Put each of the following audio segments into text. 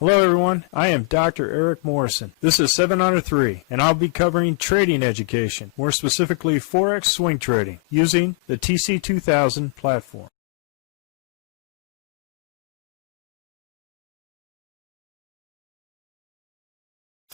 Hello everyone, I am Dr. Eric Morrison. This is 7 Under 3, and I'll be covering trading education, more specifically Forex swing trading, using the TC2000 platform.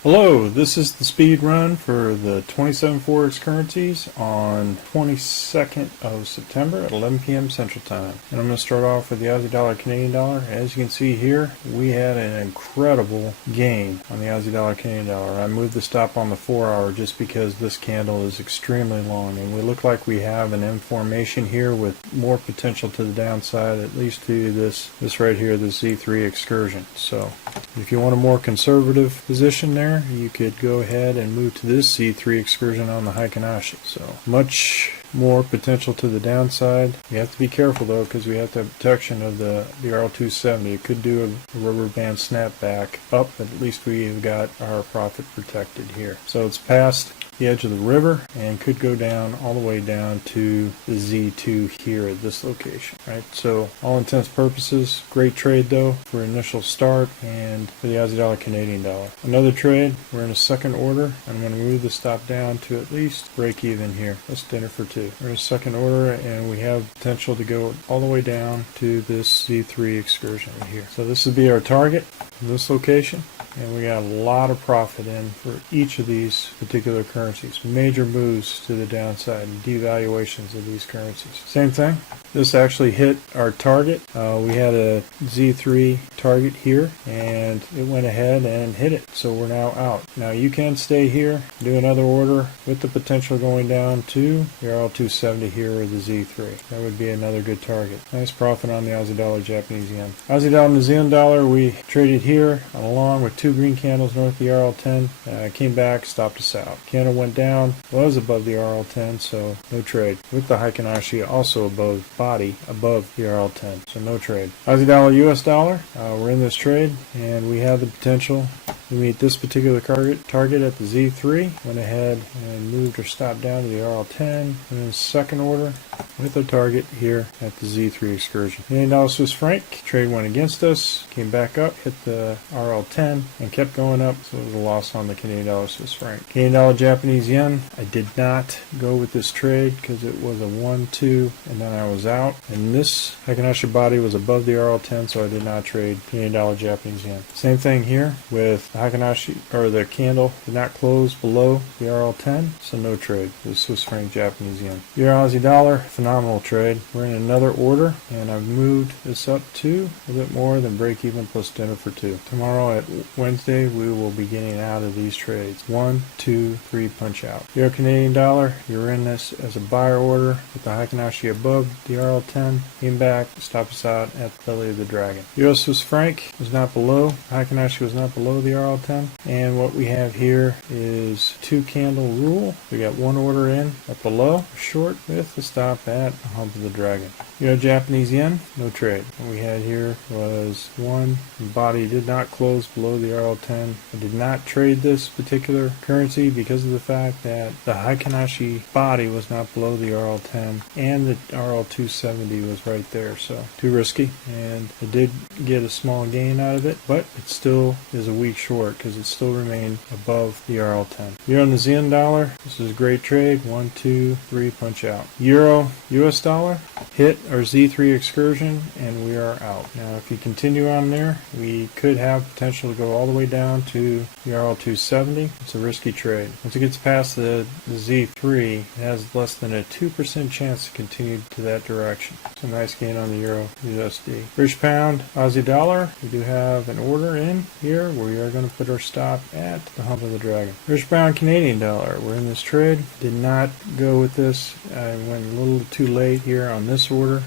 Hello, this is the speed run for the 27 Forex currencies on 22nd of September at 11 p.m. Central Time. And I'm going to start off with the Aussie dollar, Canadian dollar. As you can see here, we had an incredible gain on the Aussie dollar, Canadian dollar. I moved the stop on the 4 hour just because this candle is extremely long, and we look like we have an M formation here with more potential to the downside, at least to this right here, the Z3 excursion. So if you want a more conservative position there, you could go ahead and move to this Z3 excursion on the Heikin-Ashi. So much more potential to the downside. You have to be careful though, because we have to have protection of the RL270. It could do a rubber band snapback up, but at least we've got our profit protected here. So it's past the edge of the river and could go down all the way down to the Z2 here at this location, right? So all intents and purposes, great trade though for initial start and for the Aussie dollar, Canadian dollar. Another trade, we're in a second order. I'm going to move the stop down to at least break even here. Let's enter for 2. We're in a second order and we have potential to go all the way down to this Z3 excursion right here. So this would be our target in this location. And we got a lot of profit in for each of these particular currencies. Major moves to the downside and devaluations of these currencies. Same thing. This actually hit our target. We had a Z3 target here and it went ahead and hit it. So we're now out. Now you can stay here, do another order with the potential going down to the RL270 here or the Z3. That would be another good target. Nice profit on the Aussie dollar, Japanese yen. Aussie dollar, New Zealand dollar, we traded here along with 2 green candles north of the RL10. Came back, stopped us out. Candle went down, was above the RL10, so no trade. With the Heikin-Ashi also above the RL10, so no trade. Aussie dollar, US dollar, we're in this trade and we have the potential to meet this particular target at the Z3. Went ahead and moved or stopped down to the RL10 and then second order with a target here at the Z3 excursion. Canadian dollar, Swiss franc, trade went against us, came back up, hit the RL10 and kept going up, so it was a loss on the Canadian dollar, Swiss franc. Canadian dollar, Japanese yen, I did not go with this trade because it was a 1-2 and then I was out. And this Heikin-Ashi body was above the RL10, so I did not trade Canadian dollar, Japanese yen. Same thing here with the Heikin-Ashi, or the candle did not close below the RL10, so no trade. The Swiss franc, Japanese yen. Euro Aussie dollar, phenomenal trade. We're in another order and I've moved this up to a bit more than break even plus dinner for 2. Tomorrow at Wednesday we will be getting out of these trades. 1, 2, 3 punch out. Euro Canadian dollar, you're in this as a buyer order with the Heikin-Ashi above the RL10, came back, stopped us out at the belly of the dragon. Euro Swiss franc was not below, Heikin-Ashi was not below the RL10, and what we have here is 2 candle rule. We got 1 order in up below, short with the stop at the hump of the dragon. Euro Japanese yen, no trade. What we had here was 1, the body did not close below the RL10. I did not trade this particular currency because of the fact that the Heikin-Ashi body was not below the RL10 and the RL270 was right there, so too risky, and I did get a small gain out of it, but it still is a weak short because it still remained above the RL10. Euro New Zealand dollar, this is a great trade. 1, 2, 3 punch out. Euro US dollar, hit our Z3 excursion and we are out. Now if you continue on there, we could have potential to go all the way down to the RL270. It's a risky trade. Once it gets past the Z3, it has less than a 2% chance to continue to that direction. It's a nice gain on the Euro USD. British pound, Aussie dollar, we do have an order in here where we are going to put our stop at the hump of the dragon. British pound, Canadian dollar, we're in this trade. Did not go with this. I went a little too late here on this order.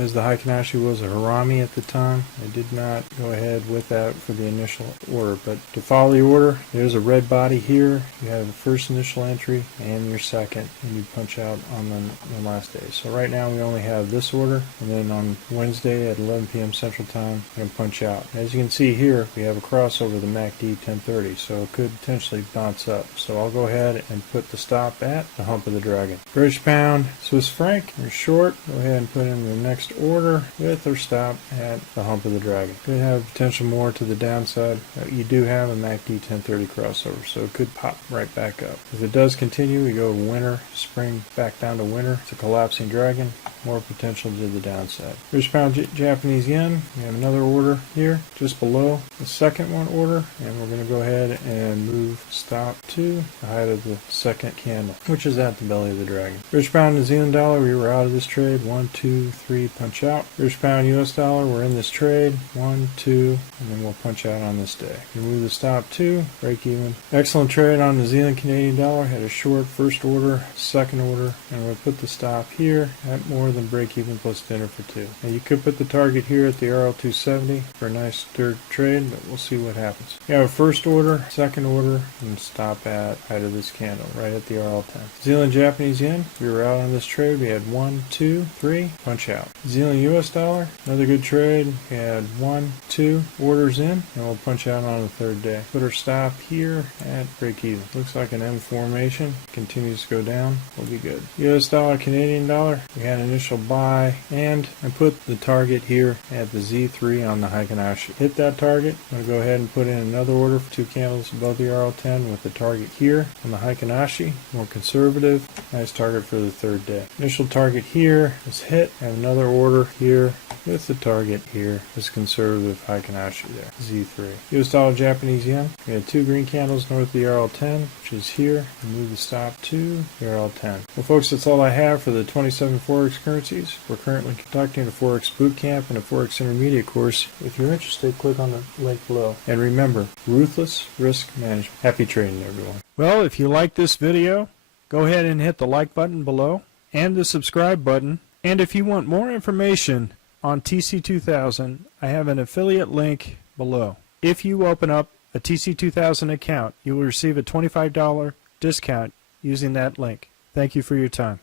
as the Heikin-Ashi was a Harami at the time. I did not go ahead with that for the initial order, but to follow the order, there's a red body here. You have the first initial entry and your second, and you punch out on the last day. So right now we only have this order, and then on Wednesday at 11 p.m. Central Time, I'm going to punch out. As you can see here, we have a crossover the MACD 1030, so it could potentially bounce up. So I'll go ahead and put the stop at the hump of the dragon. British pound, Swiss franc, you're short. Go ahead and put in the next first order with or stop at the hump of the dragon. Could have potential more to the downside. You do have a MACD 1030 crossover, so it could pop right back up. If it does continue, we go winter, spring back down to winter. It's a collapsing dragon. More potential to the downside. British pound Japanese yen. We have another order here just below the second one order, and we're going to go ahead and move stop to the height of the second candle, which is at the belly of the dragon. British pound New Zealand dollar, we were out of this trade. 1, 2, 3, punch out. British pound US dollar, we're in this trade. 1, 2, and then we'll punch out on this day. We move the stop to break even. Excellent trade on New Zealand Canadian dollar. Had a short first order, second order, and we'll put the stop here at more than break even plus dinner for 2. Now you could put the target here at the RL270 for a nice third trade, but we'll see what happens. You have a first order, second order, and stop at height of this candle, right at the RL10. New Zealand Japanese yen, we were out on this trade. We had 1, 2, 3, punch out. New Zealand US dollar, another good trade. We had 1, 2 orders in, and we'll punch out on the third day. Put our stop here at break even. Looks like an M formation. Continues to go down. We'll be good. US dollar, Canadian dollar, we had an initial buy, and I put the target here at the Z3 on the Heikinashi. Hit that target. I'm going to go ahead and put in another order for 2 candles above the RL10 with the target here on the Heikinashi. More conservative. Nice target for the third day. Initial target here is hit. I have another order here with the target here. This conservative Heikinashi there. Z3. US dollar, Japanese yen. We had 2 green candles north of the RL10, which is here. And move the stop to the RL10. Well, folks, that's all I have for the 27 Forex currencies. We're currently conducting a Forex boot camp and a Forex intermediate course. If you're interested, click on the link below. And remember, ruthless risk management. Happy trading, everyone. Well, if you like this video, go ahead and hit the like button below and the subscribe button. And if you want more information on TC2000, I have an affiliate link below. If you open up a TC2000 account, you will receive a $25 discount using that link. Thank you for your time.